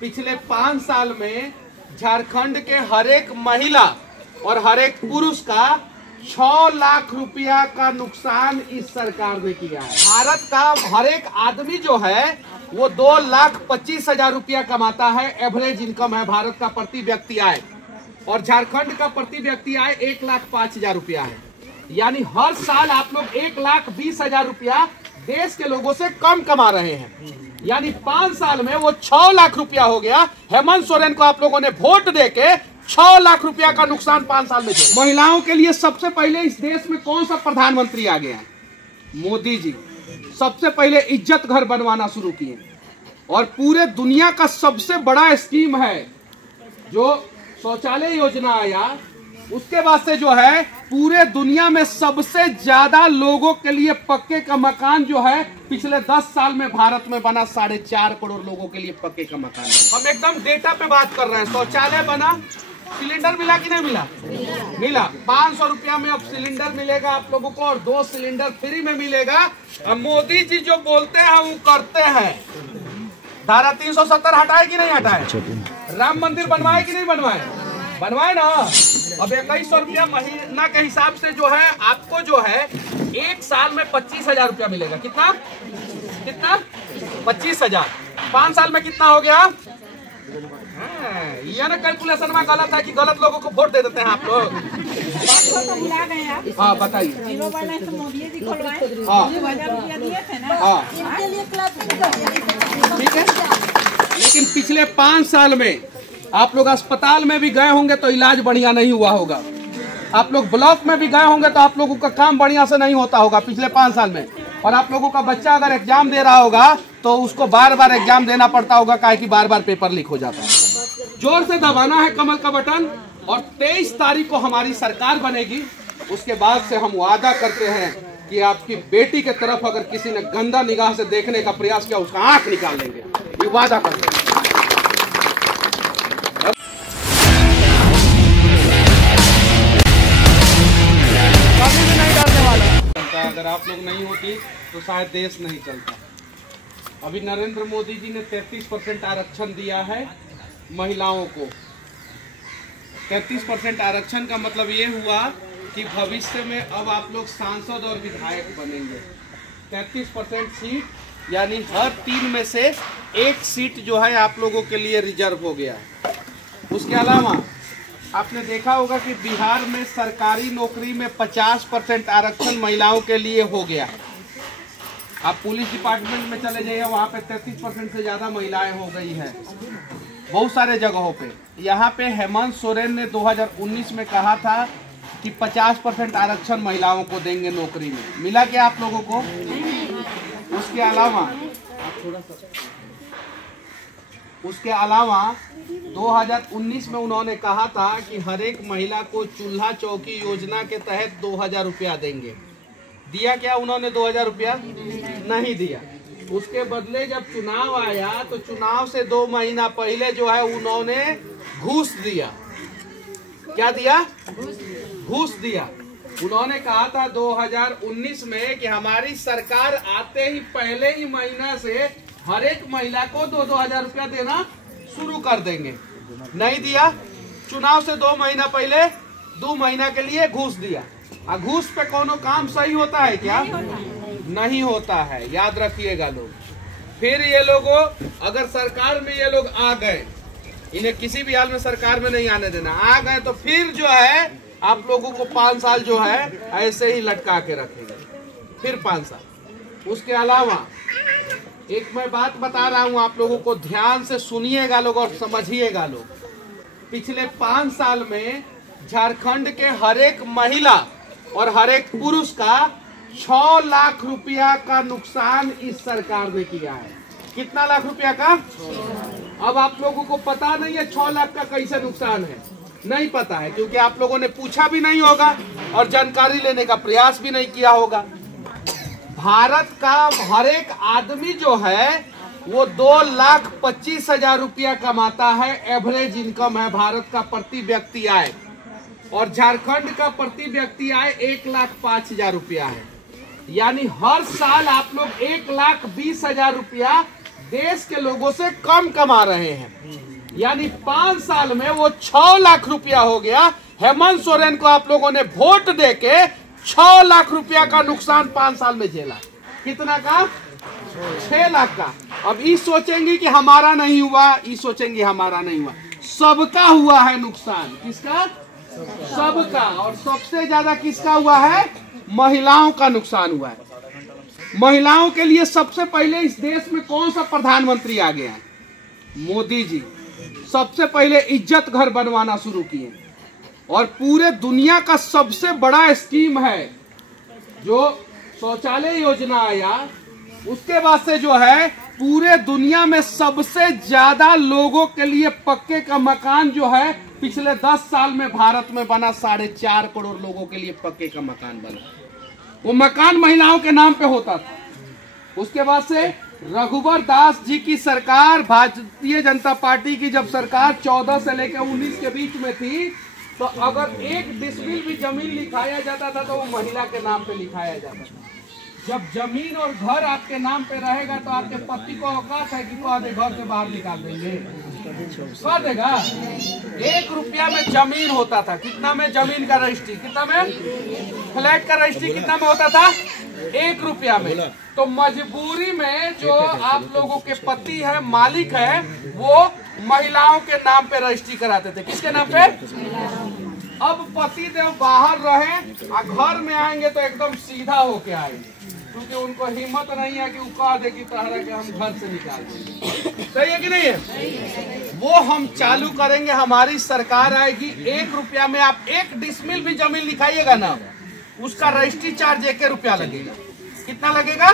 पिछले 5 साल में झारखंड के हर एक महिला और हर एक पुरुष का 6 लाख रुपया का नुकसान इस सरकार ने किया है। भारत का हर एक आदमी जो है वो 2,25,000 रुपया कमाता है। एवरेज इनकम है भारत का प्रति व्यक्ति आय, और झारखंड का प्रति व्यक्ति आय 1,05,000 रुपया है। यानी हर साल आप लोग 1,20,000 रुपया देश के लोगों से कम कमा रहे हैं। यानी 5 साल में वो 6 लाख रुपया हो गया। हेमंत सोरेन को आप लोगों ने वोट देके 6 लाख रुपया का नुकसान 5 साल में किया। महिलाओं के लिए सबसे पहले इस देश में कौन सा प्रधानमंत्री आ गया है? मोदी जी। सबसे पहले इज्जत घर बनवाना शुरू किए, और पूरे दुनिया का सबसे बड़ा स्कीम है जो शौचालय योजना आया। उसके बाद से जो है पूरे दुनिया में सबसे ज्यादा लोगों के लिए पक्के का मकान जो है पिछले 10 साल में भारत में बना। 4.5 करोड़ लोगों के लिए पक्के का मकान। हम एकदम डेटा पे बात कर रहे हैं। शौचालय बना, सिलेंडर मिला कि नहीं मिला? मिला। 500 रुपया में अब सिलेंडर मिलेगा आप लोगों को, और 2 सिलेंडर फ्री में मिलेगा। अब मोदी जी जो बोलते हैं वो करते हैं। धारा 370 हटाए कि नहीं हटाए? राम मंदिर बनवाए कि नहीं बनवाए? बनवाए ना। अब 2100 रुपया महीना के हिसाब से जो है आपको जो है 1 साल में 25,000 रुपया मिलेगा। कितना 25,000। 5 साल में कितना हो गया? ये ना कैलकुलेशन में गलत है कि गलत लोगों को वोट दे देते हैं आप लोग। हाँ बताइए। ठीक है, लेकिन पिछले 5 साल में आप लोग अस्पताल में भी गए होंगे तो इलाज बढ़िया नहीं हुआ होगा। आप लोग ब्लॉक में भी गए होंगे तो आप लोगों का काम बढ़िया से नहीं होता होगा पिछले 5 साल में। और आप लोगों का बच्चा अगर एग्जाम दे रहा होगा तो उसको बार बार एग्जाम देना पड़ता होगा, काहे कि बार बार पेपर लीक हो जाता है। जोर से दबाना है कमल का बटन, और 23 तारीख को हमारी सरकार बनेगी। उसके बाद से हम वादा करते हैं कि आपकी बेटी के तरफ अगर किसी ने गंदा निगाह से देखने का प्रयास किया उसका आंख निकाल लेंगे। ये वादा करते हैं। अगर आप लोग नहीं होती तो शायद देश नहीं चलता। अभी नरेंद्र मोदी जी ने 33% आरक्षण दिया है महिलाओं को। 33% आरक्षण का मतलब ये हुआ कि भविष्य में अब आप लोग सांसद और विधायक बनेंगे। 33% सीट, यानी हर 3 में से 1 सीट जो है आप लोगों के लिए रिजर्व हो गया है। उसके अलावा आपने देखा होगा कि बिहार में सरकारी नौकरी में 50% आरक्षण महिलाओं के लिए हो गया है। आप पुलिस डिपार्टमेंट में चले जाइए, वहाँ पे 33% से ज़्यादा महिलाएं हो गई है बहुत सारे जगहों पे। यहाँ पे हेमंत सोरेन ने 2019 में कहा था कि 50% आरक्षण महिलाओं को देंगे नौकरी में। मिला क्या आप लोगों को? उसके अलावा 2019 में उन्होंने कहा था कि हर एक महिला को चूल्हा चौकी योजना के तहत 2,000 रुपया देंगे। दिया क्या उन्होंने? 2,000 रुपया नहीं दिया। उसके बदले जब चुनाव आया तो चुनाव से 2 महीना पहले जो है उन्होंने घूस दिया। क्या दिया? घूस दिया। उन्होंने कहा था 2019 में कि हमारी सरकार आते ही पहले ही महीना से हर एक महिला को 2,000 रुपया देना शुरू कर देंगे। नहीं दिया। चुनाव से 2 महीना पहले 2 महीना के लिए घूस दिया। घूस पे कोनो काम सही होता है क्या? नहीं होता है, याद रखिएगा लोग। फिर ये लोगों अगर सरकार में ये लोग आ गए, इन्हें किसी भी हाल में सरकार में नहीं आने देना। आ गए तो फिर जो है आप लोगों को 5 साल जो है ऐसे ही लटका के रखेंगे, फिर 5 साल। उसके अलावा एक मैं बात बता रहा हूं आप लोगों को, ध्यान से सुनिएगा लोग और समझिएगा लोग। पिछले 5 साल में झारखंड के हर एक महिला और हर एक पुरुष का 6 लाख रुपया का नुकसान इस सरकार ने किया है। कितना लाख रुपया का? अब आप लोगों को पता नहीं है 6 लाख का कैसे नुकसान है, नहीं पता है, क्योंकि आप लोगों ने पूछा भी नहीं होगा और जानकारी लेने का प्रयास भी नहीं किया होगा। भारत का हर एक आदमी जो है वो 2,25,000 रुपया कमाता है। एवरेज इनकम है भारत का प्रति व्यक्ति आय, और झारखंड का प्रति व्यक्ति आय 1,05,000 रुपया है। यानी हर साल आप लोग 1,20,000 रुपया देश के लोगों से कम कमा रहे हैं। यानी 5 साल में वो 6 लाख रुपया हो गया। हेमंत सोरेन को आप लोगों ने वोट देके 6 लाख रुपया का नुकसान 5 साल में झेला। कितना का? 6 लाख का। अब ये सोचेंगे कि हमारा नहीं हुआ, ये सोचेंगे हमारा नहीं हुआ, सबका हुआ है नुकसान। किसका? सबका। और सबसे ज्यादा किसका हुआ है? महिलाओं का नुकसान हुआ है। महिलाओं के लिए सबसे पहले इस देश में कौन सा प्रधानमंत्री आ गया है? मोदी जी। सबसे पहले इज्जत घर बनवाना शुरू किए और पूरे दुनिया का सबसे बड़ा स्कीम है जो शौचालय योजना आया। उसके बाद से जो है पूरे दुनिया में सबसे ज्यादा लोगों के लिए पक्के का मकान जो है पिछले 10 साल में भारत में बना। 4.5 करोड़ लोगों के लिए पक्के का मकान बना। वो मकान महिलाओं के नाम पे होता था। उसके बाद से रघुवर दास जी की सरकार, भारतीय जनता पार्टी की जब सरकार 14 से लेकर 19 के बीच में थी, तो अगर 1 डिसमिल भी जमीन लिखाया जाता था तो वो महिला के नाम पे लिखाया जाता था। जब जमीन और घर आपके नाम पे रहेगा तो आपके पति को औकात है कि कह दे घर से बाहर निकाल देंगे? कह देगा? 1 रुपया में जमीन होता था। कितना में जमीन का रजिस्ट्री? कितना में? फ्लैट का रजिस्ट्री कितना में होता था? 1 रुपया में। तो मजबूरी में जो आप लोगों के पति है, मालिक है, वो महिलाओं के नाम पे रजिस्ट्री कराते थे। किसके नाम पे? अब पति देव बाहर रहे और घर में आएंगे तो एकदम सीधा होके आएंगे, क्योंकि उनको हिम्मत नहीं है कि वो कह दे कि तहरा के हम घर से निकाल देंगे। सही है कि नहीं है? वो हम चालू करेंगे। हमारी सरकार आएगी, 1 रुपया में आप 1 डिसमिल भी जमीन लिखाइएगा ना, उसका रजिस्ट्री चार्ज 1 रुपया लगेगा। कितना लगेगा?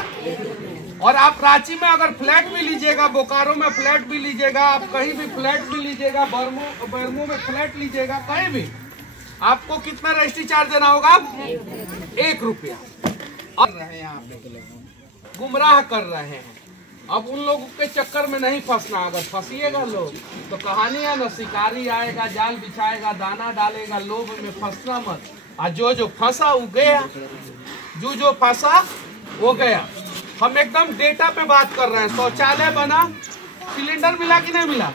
और आप रांची में अगर फ्लैट भी लीजिएगा, बोकारो में फ्लैट भी लीजिएगा, आप कहीं भी फ्लैट भी लीजिएगा, बर्मो में फ्लैट लीजिएगा, कहीं भी आपको कितना रजिस्ट्री चार्ज देना होगा? 1 रुपया। गुमराह कर रहे हैं। अब उन लोगों के चक्कर में नहीं फंसना। अगर फंसिएगा लोग तो कहानी है ना, शिकारी आएगा, जाल बिछाएगा, दाना डालेगा, लोभ में फंसना मत। और जो फंसा वो गया, जो फंसा वो गया। हम एकदम डेटा पे बात कर रहे हैं। शौचालय बना, सिलेंडर मिला कि नहीं मिला?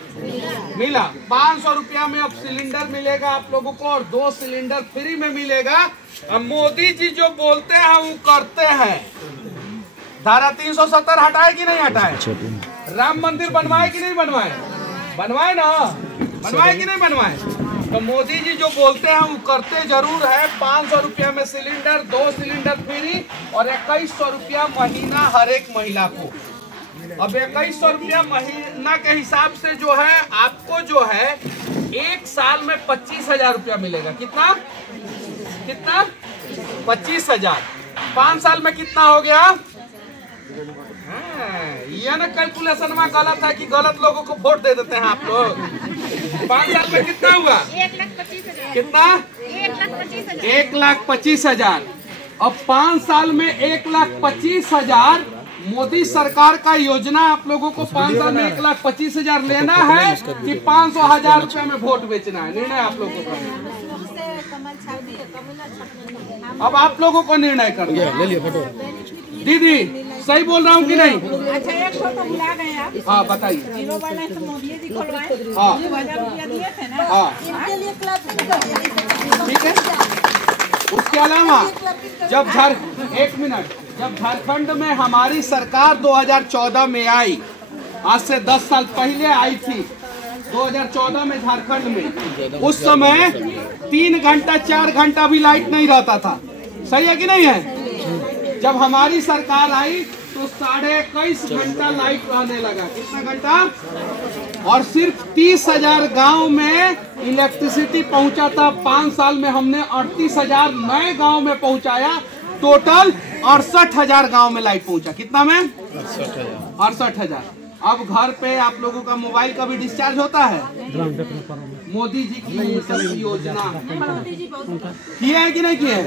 मिला। 500 रुपया में अब सिलेंडर मिलेगा आप लोगों को और 2 सिलेंडर फ्री में मिलेगा। अब मोदी जी जो बोलते हैं वो करते हैं। धारा 370 हटाए कि नहीं हटाए? राम मंदिर बनवाए कि नहीं बनवाए? बनवाए ना? बनवाए कि नहीं बनवाए? तो मोदी जी जो बोलते हैं वो करते जरूर है। 500 रुपया में सिलेंडर, 2 सिलेंडर फ्री और 2100 रुपया महीना हर एक महिला को। अब 2100 रुपया महीना के हिसाब से जो है आपको जो है 1 साल में 25,000 रुपया मिलेगा। कितना? 25,000। 5 साल में कितना हो गया? ये ना कैलकुलेशन में गलत है कि गलत लोगों को वोट दे देते हैं आप लोग। 5 साल में कितना हुआ? 1,25,000। कितना? 1,25,000। अब 5 साल में 1,25,000 मोदी सरकार का योजना। आप लोगों को 5 साल में 1,25,000 लेना है कि 500,000 रुपए में वोट बेचना है? निर्णय आप लोगों को। अब आप लोगों को निर्णय करना है। दीदी सही बोल रहा हूँ कि नहीं? अच्छा, एक तो भुला गए आप। हाँ बताइए। 0 बैलेंस मोदी जी खोलवाए। हाँ 2,000 रुपया दिए थे ना। हाँ ठीक है। उसके अलावा जब झारखंड में हमारी सरकार 2014 में आई, आज से 10 साल पहले आई थी, 2014 में झारखंड में, उस समय 3 घंटा 4 घंटा भी लाइट नहीं रहता था। सही है कि नहीं है? जब हमारी सरकार आई तो 21.5 घंटा लाइट रहने लगा। कितना घंटा? और सिर्फ 30,000 गांव में इलेक्ट्रिसिटी पहुंचा था। 5 साल में हमने 38,000 नए गांव में पहुंचाया। टोटल 68,000 गांव में लाइट पहुंचा। कितना में? 68,000। अब घर पे आप लोगों का मोबाइल का भी डिस्चार्ज होता है। मोदी जी की योजना किए है कि नहीं किए?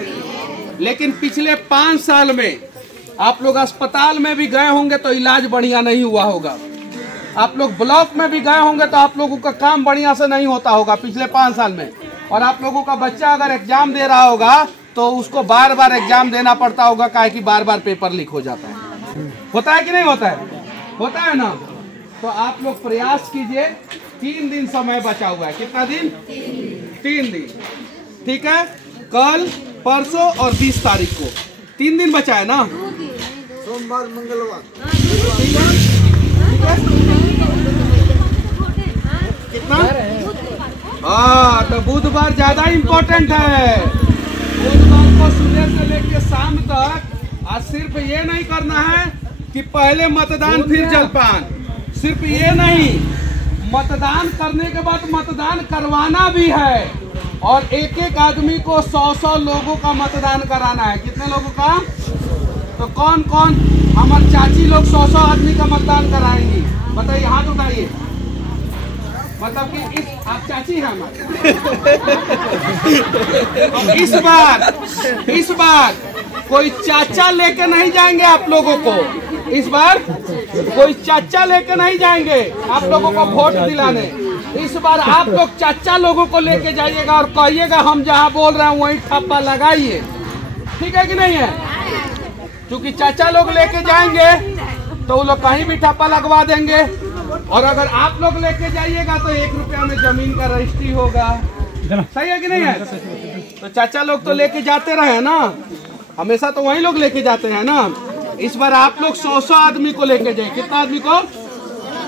लेकिन पिछले 5 साल में आप लोग अस्पताल में भी गए होंगे तो इलाज बढ़िया नहीं हुआ होगा। आप लोग ब्लॉक में भी गए होंगे तो आप लोगों का काम बढ़िया से नहीं होता होगा पिछले 5 साल में। और आप लोगों का बच्चा अगर एग्जाम दे रहा होगा तो उसको बार बार एग्जाम देना पड़ता होगा, काहे कि बार बार पेपर लीक हो जाता है। होता है कि नहीं होता है? होता है ना। तो आप लोग प्रयास कीजिए। 3 दिन समय बचा हुआ है। कितना दिन? 3 दिन। ठीक है, कल, परसों और 20 तारीख को 3 दिन बचा है ना? सोमवार मंगलवार कितना? हाँ, तो बुधवार ज्यादा इम्पोर्टेंट है। बुधवार को सुबह से लेकर शाम तक आज सिर्फ ये नहीं करना है कि पहले मतदान फिर जलपान, सिर्फ ये नहीं, मतदान करने के बाद मतदान करवाना भी है और एक एक आदमी को 100-100 लोगों का मतदान कराना है। कितने लोगों का? तो कौन कौन? हमारे चाची लोग 100-100 आदमी का मतदान कराएंगी। बताइए, हाथ उठाइए। मतलब कि आप चाची हैं हमारे। तो इस बार कोई चाचा लेके नहीं जाएंगे आप लोगों को। इस बार कोई चाचा लेके नहीं जाएंगे आप लोगों को वोट दिलाने। इस बार आप लोग चाचा लोगों को लेके जाइएगा और कहिएगा हम जहां बोल रहे हैं वहीं ठप्पा लगाइए। ठीक है कि नहीं है? क्योंकि चाचा लोग लेके जाएंगे तो वो लोग कहीं भी ठप्पा लगवा देंगे, और अगर आप लोग लेके जाइएगा तो 1 रुपया में जमीन का रजिस्ट्री होगा। सही है कि नहीं है? तो चाचा लोग तो लेके जाते रहे ना, हमेशा तो वही लोग लेके जाते हैं ना। इस बार आप लोग 100-100 आदमी को लेके जाए। कितना आदमी को?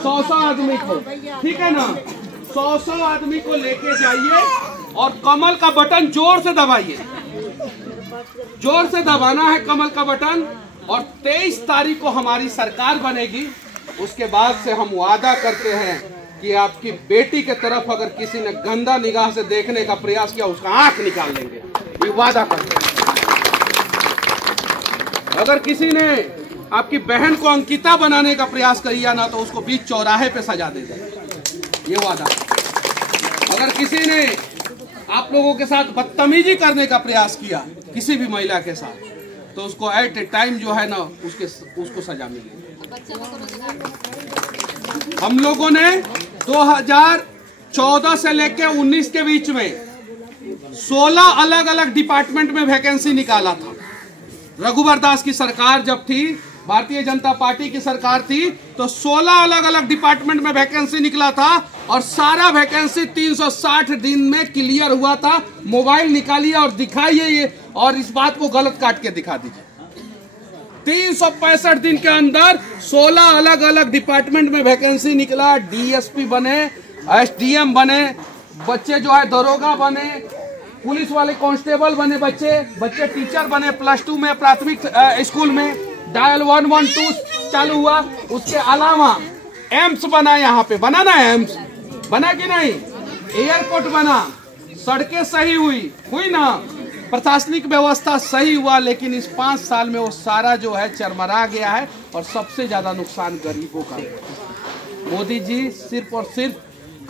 100-100 आदमी को। ठीक है ना? 100-100 आदमी को लेके जाइए और कमल का बटन जोर से दबाइए। जोर से दबाना है कमल का बटन। और 23 तारीख को हमारी सरकार बनेगी। उसके बाद से हम वादा करते हैं कि आपकी बेटी के तरफ अगर किसी ने गंदा निगाह से देखने का प्रयास किया उसका आंख निकाल लेंगे। ये वादा करते हैं। अगर किसी ने आपकी बहन को अंकिता बनाने का प्रयास किया ना तो उसको बीच चौराहे पे सजा दे देंगे। ये वादा। अगर किसी ने आप लोगों के साथ बदतमीजी करने का प्रयास किया किसी भी महिला के साथ तो उसको एट ए टाइम जो है ना उसको सजा मिलेगी। हम लोगों ने 2014 से लेकर 19 के बीच में 16 अलग अलग डिपार्टमेंट में वैकेंसी निकाला था। रघुवर दास की सरकार जब थी, भारतीय जनता पार्टी की सरकार थी, तो 16 अलग अलग डिपार्टमेंट में वैकेंसी निकला था और सारा वैकेंसी 360 दिन में क्लियर हुआ था। मोबाइल निकालिए और दिखाइए ये, और इस बात को गलत काट के दिखा दीजिए। 365 दिन के अंदर 16 अलग अलग डिपार्टमेंट में वैकेंसी निकला। डीएसपी बने, एसडीएम बने, बच्चे जो है दरोगा बने, पुलिस वाले कांस्टेबल बने, बच्चे टीचर बने, +2 में प्राथमिक स्कूल में डायल 112 चालू हुआ। उसके अलावा एम्स बना, यहाँ पे बना ना, एम्स बना कि नहीं? एयरपोर्ट बना, सड़कें सही हुई ना, प्रशासनिक व्यवस्था सही हुआ। लेकिन इस 5 साल में वो सारा जो है चरमरा गया है और सबसे ज्यादा नुकसान गरीबों का। मोदी जी सिर्फ और सिर्फ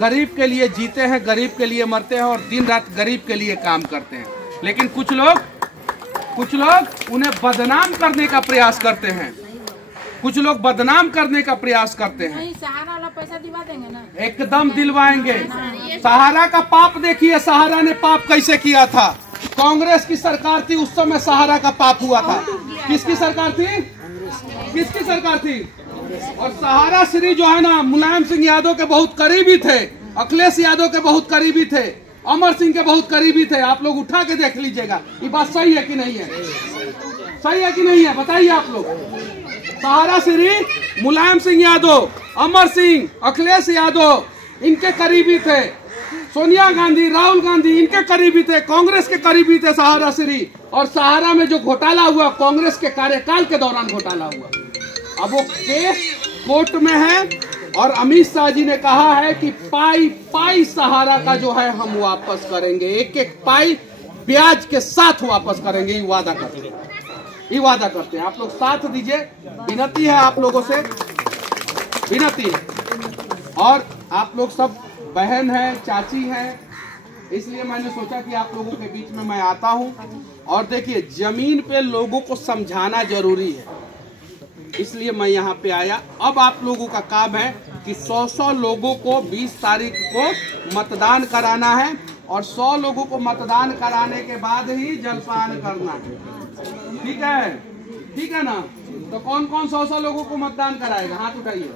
गरीब के लिए जीते हैं, गरीब के लिए मरते हैं और दिन रात गरीब के लिए काम करते हैं। लेकिन कुछ लोग उन्हें बदनाम करने का प्रयास करते हैं। कुछ लोग बदनाम करने का प्रयास करते हैं। सहारा वाला पैसा दिलवा देंगे ना? एकदम दिलवाएंगे। सहारा का पाप देखिए, सहारा ने पाप कैसे किया था। कांग्रेस की सरकार थी उस समय सहारा का पाप हुआ था। किसकी सरकार थी? किसकी सरकार थी? और सहारा श्री जो है ना, मुलायम सिंह यादव के बहुत करीबी थे, अखिलेश यादव के बहुत करीबी थे, अमर सिंह के बहुत करीबी थे। आप लोग उठा के देख लीजिएगा। ये बात सही है कि नहीं है? सही है कि नहीं है? बताइए आप लोग। सहारा श्री मुलायम सिंह यादव, अमर सिंह, अखिलेश यादव इनके करीबी थे। सोनिया गांधी, राहुल गांधी इनके करीबी थे, कांग्रेस के करीबी थे सहारा श्री। और सहारा में जो घोटाला हुआ कांग्रेस के कार्यकाल के दौरान घोटाला हुआ। अब वो केस कोर्ट में है और अमित शाह जी ने कहा है कि पाई सहारा का जो है हम वापस करेंगे, एक एक पाई ब्याज के साथ वापस करेंगे। ये वादा करते हैं। आप लोग साथ दीजिए, विनती है आप लोगों से, विनती है। और आप लोग सब बहन है, चाची है, इसलिए मैंने सोचा कि आप लोगों के बीच में मैं आता हूं। और देखिए, जमीन पे लोगों को समझाना जरूरी है, इसलिए मैं यहाँ पे आया। अब आप लोगों का काम है कि 100-100 लोगों को 20 तारीख को मतदान कराना है और 100 लोगों को मतदान कराने के बाद ही जलपान करना है। ठीक है? ठीक है ना? तो कौन कौन 100-100 लोगों को मतदान कराएगा? हाथ उठाइए।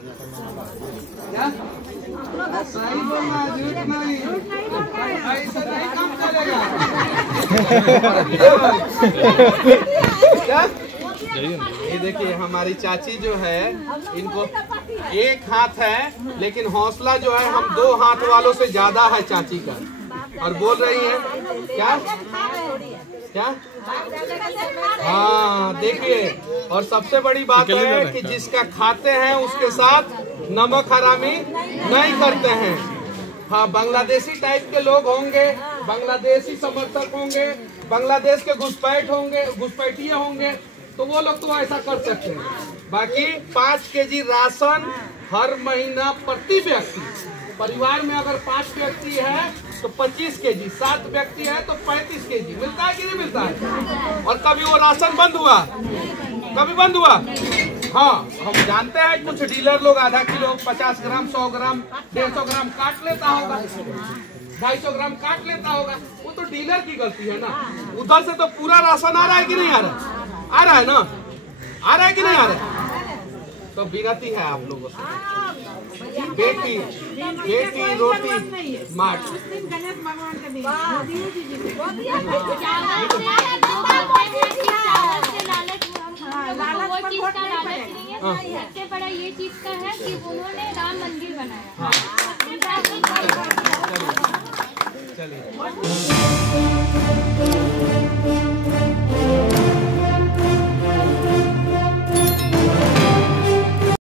क्या सही बोलना, झूठ नहीं, ऐसा नहीं काम चलेगा। क्या ये देखिए हमारी चाची जो है, इनको एक हाथ है लेकिन हौसला जो है हम 2 हाथ वालों से ज्यादा है चाची का, और बोल रही है क्या क्या। हाँ देखिए, और सबसे बड़ी बात है कि जिसका खाते हैं उसके साथ नमक हरामी नहीं करते हैं। हाँ, बांग्लादेशी टाइप के लोग होंगे, बांग्लादेशी समर्थक होंगे, बांग्लादेश के घुसपैठ होंगे, घुसपैठिए होंगे, तो वो लोग तो ऐसा कर सकते हैं। बाकी 5 केजी राशन हर महीना प्रति व्यक्ति, परिवार में अगर 5 व्यक्ति है तो 25 केजी, 7 व्यक्ति है तो 35 केजी मिलता है कि नहीं मिलता है। और कभी वो राशन बंद हुआ, कभी बंद हुआ? हाँ, हम जानते हैं कुछ डीलर लोग आधा किलो, 50 ग्राम, 100 ग्राम, 150 ग्राम काट लेता होगा, 250 ग्राम काट लेता होगा, वो तो डीलर की गलती है ना। उधर से तो पूरा राशन आ रहा है कि नहीं आ रहा? आ रहा है ना, आ रहा है कि नहीं आ रहा है? तो विनती है आप लोगों से, बेटी बेटी रोटी माट। गणेश भगवान का दिन सबसे बड़ा ये चीज का है कि उन्होंने राम मंदिर बनाया। चलिए